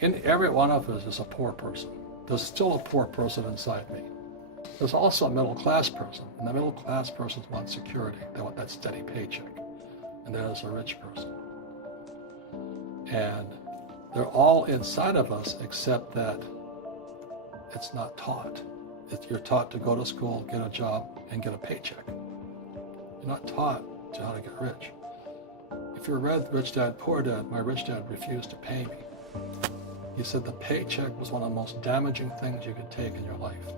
In every one of us is a poor person. There's still a poor person inside me. There's also a middle class person, and the middle class persons want security. They want that steady paycheck. And there's a rich person. And they're all inside of us, except that it's not taught. You're taught to go to school, get a job, and get a paycheck. You're not taught to how to get rich. If you read Rich Dad, Poor Dad, my rich dad refused to pay me. He said the paycheck was one of the most damaging things you could take in your life.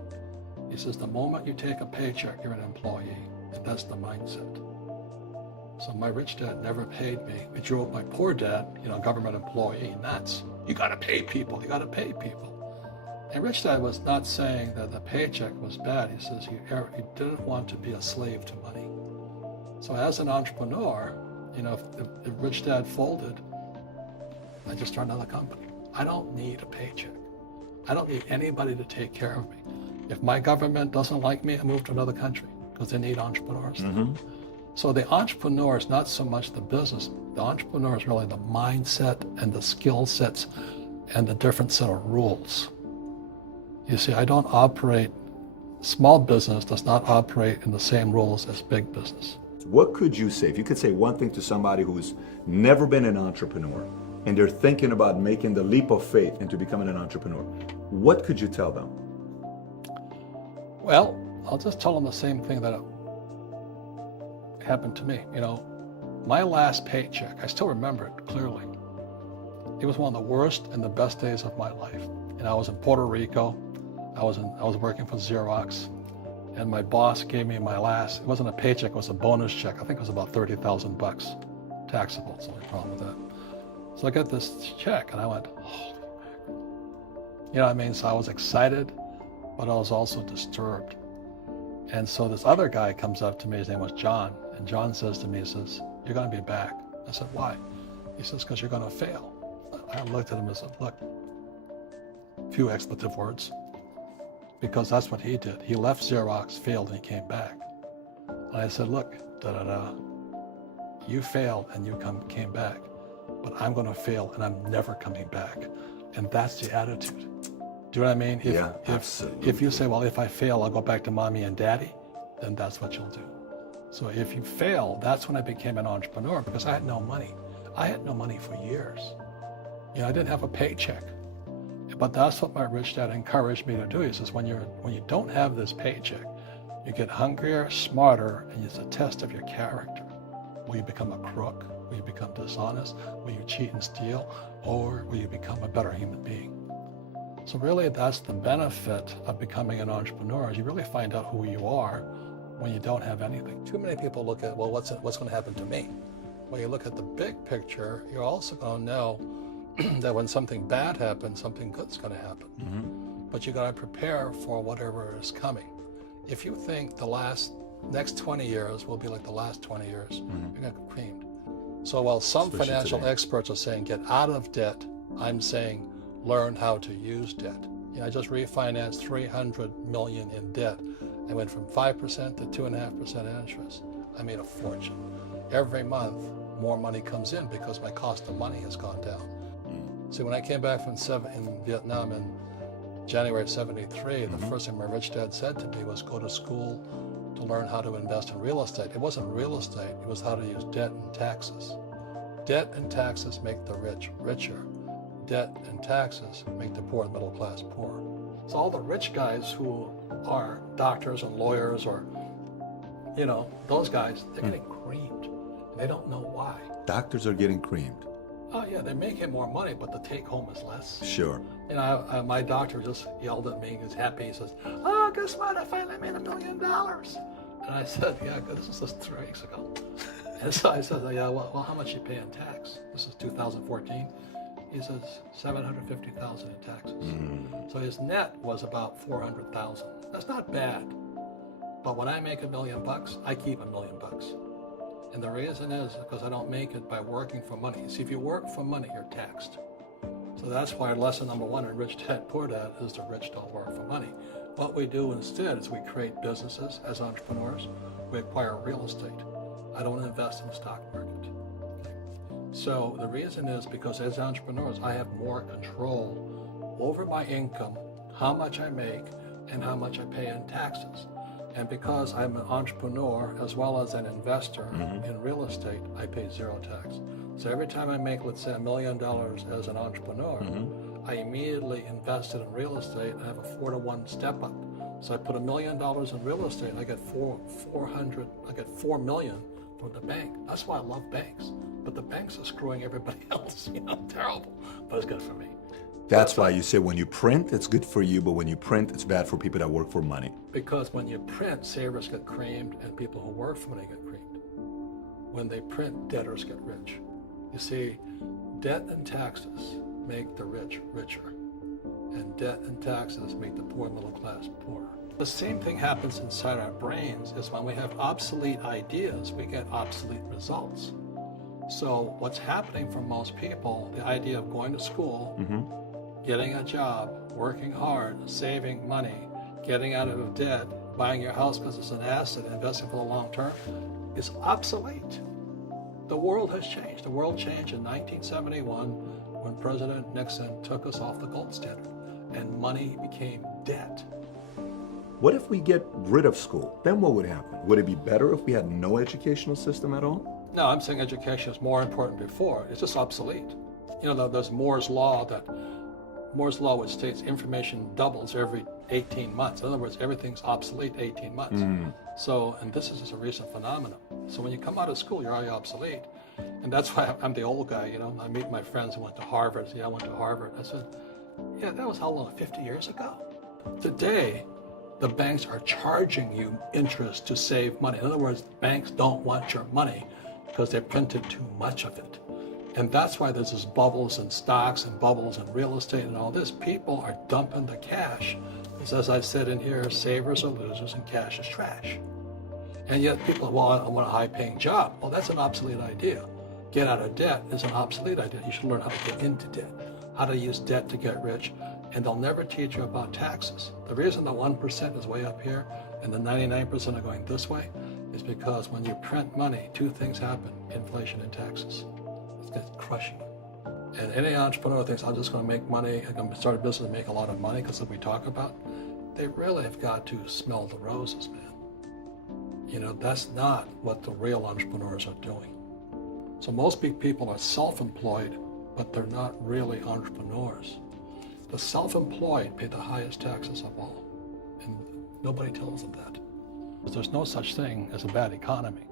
He says the moment you take a paycheck, you're an employee, and that's the mindset. So my rich dad never paid me. It drove my poor dad, government employee, nuts. You gotta pay people, you gotta pay people. And Rich Dad was not saying that the paycheck was bad. He says he didn't want to be a slave to money. So as an entrepreneur, if Rich Dad folded, I just started another company. I don't need a paycheck. I don't need anybody to take care of me. If my government doesn't like me, I move to another country because they need entrepreneurs. Mm-hmm. So the entrepreneur is not so much the business. The entrepreneur is really the mindset and the skill sets and the different set of rules. You see, I don't operate, small business does not operate in the same rules as big business. What could you say, if you could say one thing to somebody who's never been an entrepreneur and they're thinking about making the leap of faith into becoming an entrepreneur, what could you tell them? Well, I'll just tell them the same thing that happened to me. My last paycheck, I still remember it clearly. It was one of the worst and the best days of my life. And I was in Puerto Rico. I was working for Xerox, and my boss gave me my last, it wasn't a paycheck, it was a bonus check. I think it was about $30,000, taxable, it's the only problem with that. So I got this check and I went, holy mackerel. So I was excited, but I was also disturbed. And so this other guy comes up to me, his name was John, and John says to me, he says, you're gonna be back. I said, why? He says, because you're gonna fail. I looked at him and said, look, few expletive words, because that's what he did. He left Xerox, failed, and he came back. And I said, look, you failed and you came back, but I'm going to fail and I'm never coming back. And that's the attitude. Do you know what I mean? If you say, well, if I fail, I'll go back to mommy and daddy, then that's what you'll do. So if you fail, that's when I became an entrepreneur, because I had no money. I had no money for years. I didn't have a paycheck. But that's what my rich dad encouraged me to do. He says, when you don't have this paycheck, you get hungrier, smarter, and it's a test of your character. Will you become a crook? Will you become dishonest? Will you cheat and steal? Or will you become a better human being? So really, that's the benefit of becoming an entrepreneur, is you really find out who you are when you don't have anything. Too many people look at, well, what's going to happen to me? When you look at the big picture, you're also going to know that when something bad happens, something good's going to happen. Mm-hmm. But you got to prepare for whatever is coming. If you think the next 20 years will be like the last 20 years, mm-hmm. you're going to get creamed. So while some financial experts are saying get out of debt, I'm saying learn how to use debt. I just refinanced $300 million in debt. I went from 5% to 2.5% interest. I made a fortune. Every month, more money comes in because my cost of money has gone down. See, when I came back from in Vietnam in January of '73, mm-hmm. the first thing my rich dad said to me was go to school to learn how to invest in real estate. It wasn't real estate, it was how to use debt and taxes. Debt and taxes make the rich richer. Debt and taxes make the poor and middle class poor. So all the rich guys who are doctors and lawyers or, those guys, they're getting creamed. And they don't know why. Doctors are getting creamed. Oh yeah, they're making more money, but the take home is less. Sure. My doctor just yelled at me. He's happy. He says, "Oh, guess what? I finally made $1 million." And I said, "Yeah, good. This was just 3 weeks ago." And so I said, "Yeah, well, how much you pay in tax?" This is 2014. He says $750,000 in taxes. Mm. So his net was about $400,000. That's not bad. But when I make $1 million, I keep $1 million. And the reason is because I don't make it by working for money. See, if you work for money, you're taxed. So that's why lesson number 1 in Rich Dad, Poor Dad is the rich don't work for money. What we do instead is we create businesses as entrepreneurs. We acquire real estate. I don't invest in the stock market. Okay. So the reason is because as entrepreneurs, I have more control over my income, how much I make, and how much I pay in taxes. And because I'm an entrepreneur as well as an investor in real estate, I pay zero tax. So every time I make, let's say, $1 million as an entrepreneur, I immediately invested in real estate. I have a 4-to-1 step up. So I put $1 million in real estate. I get $4 million from the bank. That's why I love banks. But the banks are screwing everybody else. Terrible. But it's good for me. That's why you say when you print, it's good for you, but when you print, it's bad for people that work for money. Because when you print, savers get creamed and people who work for money get creamed. When they print, debtors get rich. You see, debt and taxes make the rich richer, and debt and taxes make the poor middle class poorer. The same thing happens inside our brains is when we have obsolete ideas, we get obsolete results. So what's happening for most people, the idea of going to school, getting a job, working hard, saving money, getting out of debt, buying your house because it's an asset, investing for the long term, is obsolete. The world has changed. The world changed in 1971 when President Nixon took us off the gold standard and money became debt. What if we get rid of school? Then what would happen? Would it be better if we had no educational system at all? No, I'm saying education is more important before. It's just obsolete. There's Moore's Law which states information doubles every 18 months. In other words, everything's obsolete 18 months. So, and this is just a recent phenomenon. So when you come out of school, you're already obsolete. And that's why I'm the old guy, I meet my friends who went to Harvard. I went to Harvard. I said, yeah, that was how long, 50 years ago? Today, the banks are charging you interest to save money. In other words, banks don't want your money because they printed too much of it. And that's why there's this bubbles in stocks and bubbles in real estate and all this. People are dumping the cash. Because as I said in here, savers are losers and cash is trash. And yet people, I want a high-paying job. Well, that's an obsolete idea. Get out of debt is an obsolete idea. You should learn how to get into debt, how to use debt to get rich. And they'll never teach you about taxes. The reason the 1% is way up here and the 99% are going this way is because when you print money, two things happen, inflation and taxes. It's crushing you. And any entrepreneur thinks, I'm just going to make money, I'm going to start a business and make a lot of money because of what we talk about. They really have got to smell the roses, man. That's not what the real entrepreneurs are doing. So most big people are self-employed, but they're not really entrepreneurs. The self-employed pay the highest taxes of all, and nobody tells them that. There's no such thing as a bad economy.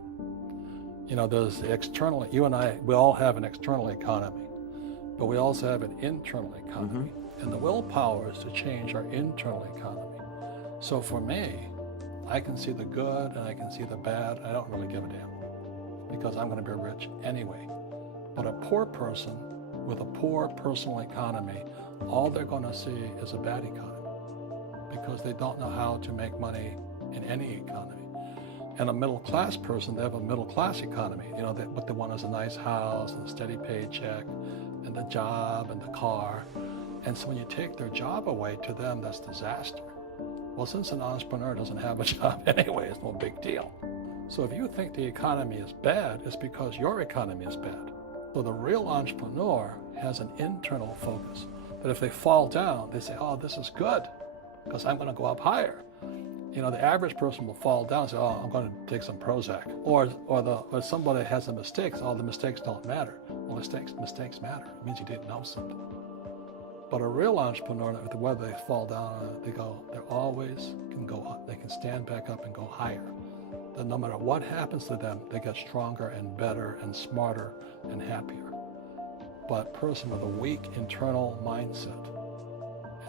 There's the external, you and I, we all have an external economy, but we also have an internal economy. And the willpower is to change our internal economy. So for me, I can see the good and I can see the bad. I don't really give a damn because I'm going to be rich anyway. But a poor person with a poor personal economy, all they're going to see is a bad economy because they don't know how to make money in any economy. And a middle class person, they have a middle class economy. What they want is a nice house and a steady paycheck and the job and the car. And so when you take their job away, to them, that's disaster. Well, since an entrepreneur doesn't have a job anyway, it's no big deal. So if you think the economy is bad, it's because your economy is bad. So the real entrepreneur has an internal focus. But if they fall down, they say, oh, this is good because I'm going to go up higher. The average person will fall down and say, oh, I'm going to take some Prozac. Or somebody has a mistake, oh, the mistakes don't matter. Well, mistakes matter. It means you didn't know something. But a real entrepreneur, whether they fall down, they always can go up. They can stand back up and go higher. That no matter what happens to them, they get stronger and better and smarter and happier. But a person with a weak internal mindset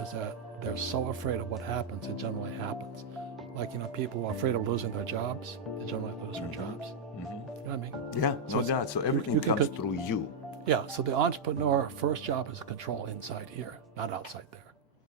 is that they're so afraid of what happens, it generally happens. Like, people who are afraid of losing their jobs, they generally lose their jobs. You know what I mean? Yeah, no doubt. So everything comes through you. Yeah, so the entrepreneur first job is to control inside here, not outside there.